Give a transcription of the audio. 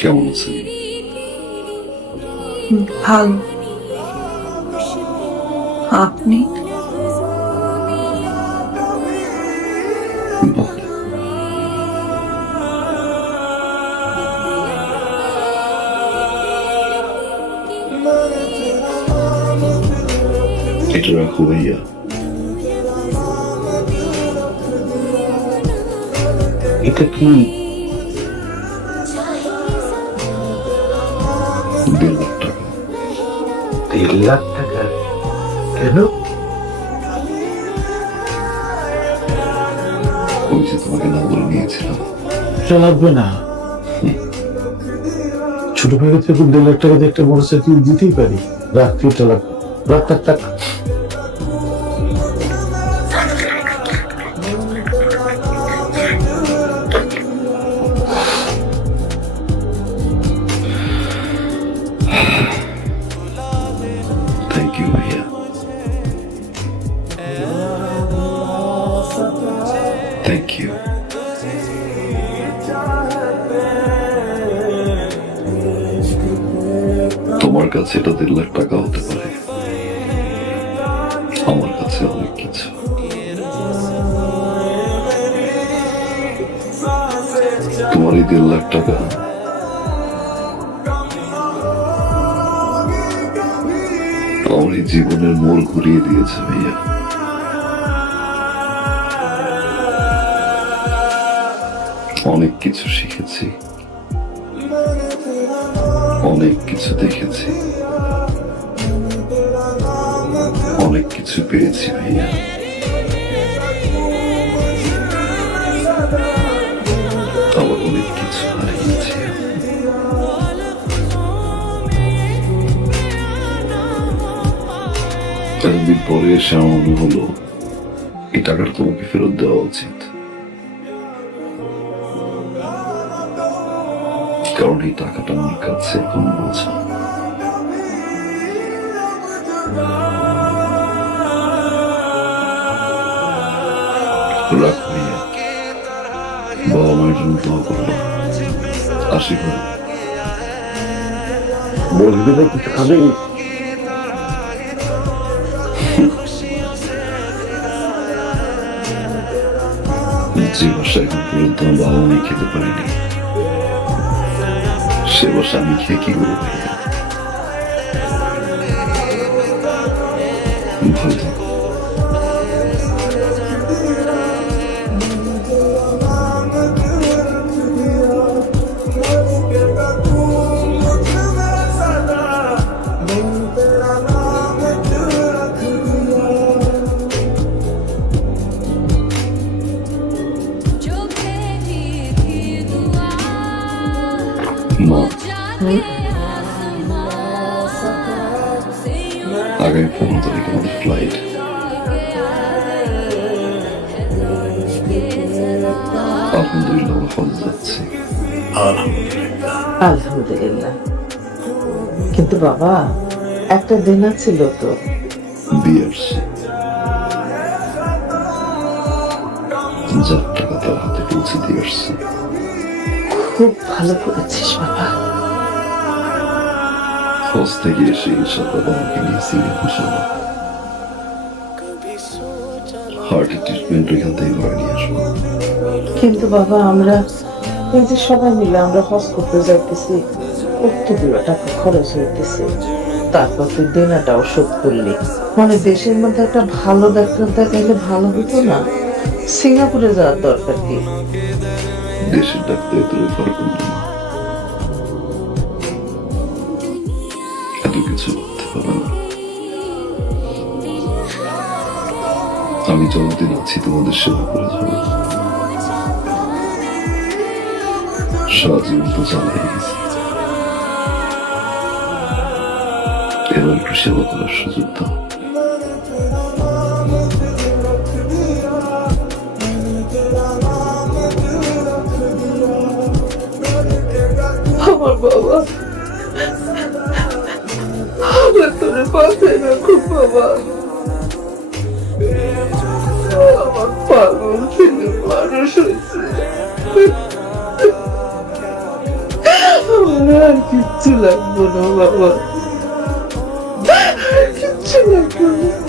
কেমন আছেন ভালো। আপনি? রাখো ভাইয়া এটা কি দেড় লাখ টাকা দেড় লাখ টাকা কেন ওই যে তোমাকে না বলে নিয়েছিলাম এটা লাগবে না ছোট ভাইকে থেকে দেড় লাখ টাকা দিয়ে একটা মোটরসাইকেল দিতেই পারি। রাখ তুই রাখ টাক ইউ ভাইয়া থ্যাংক ইউ তোমার কাছে এটা দেড় লাখ টাকা হতে পারে। আমার কাছে অনেক কিছু। তোমার এই দেড় লাখ টাকা আমার জীবনের মোড় ঘুরিয়ে দিয়েছে ভাইয়া। অনেক কিছু শিখেছি। অনেক কিছু দেখেছি। অনেক কিছু পেয়েছি ভাইয়া। এতদিন পরে এসে আমার মনে হলো, এই টাকাটা তোমাকে ফেরত দেওয়া উচিত। কারণ এই টাকাটা আমার কাছে এখন বোঝা বাবা মায়ের জন্য দোয়া করব ঘরে। বলবি কিছু খাবে যে বর্ষা এখন পর্যন্ত আমার বাবা মাই খেতে পারেনি। সে বর্ষা আমি খেয়ে কি করব? আগামী পনেরো তারিখে আমাদের ফ্লাইট আলহামদুলিল্লাহ আমরা হজ যাচ্ছি। আলহামদুলিল্লাহ। কিন্তু বাবা একটা দেনা ছিল তো। দিয়ে আসছি যার টাকা তার হাতে পৌঁছে দিয়ে আসছি। খুব ভালো করেছিস বাবা। হজ থেকে এসে ইনশাল্লাহ বাবাকে নিয়ে সিঙ্গাপুর যাব হার্টের ট্রিটমেন্ট ওইখান থেকে করে নিয়ে আসব। কিন্তু বাবা আমরা এই যে সবাই মিলে আমরা হজ করতে যাইতেছি কতগুলো টাকা খরচ হইতেছে। তারপর তুই দেনাটাও শোধ করলি। মানে দেশের মধ্যে একটা ভালো ডাক্তার দেখাইলে ভালো হতো না? সিঙ্গাপুরে যাওয়ার দরকার কি? দেশের ডাক্তার তো রেফার এত কিছু করতে পারে না আমি যতদিন আছি, তোমাদের সেবা করে যাব সারা জীবন তো চালাই গেছে। এবার একটু সেবা করার সুযোগ দাও। আমার বাবা। তোরে পাশে রাখো, বাবা। আমার পাগল ছেলে মানুষ হয়েছে। আমার আর কিচ্ছু লাগবো না, বাবা। কিচ্ছু লাগবো না।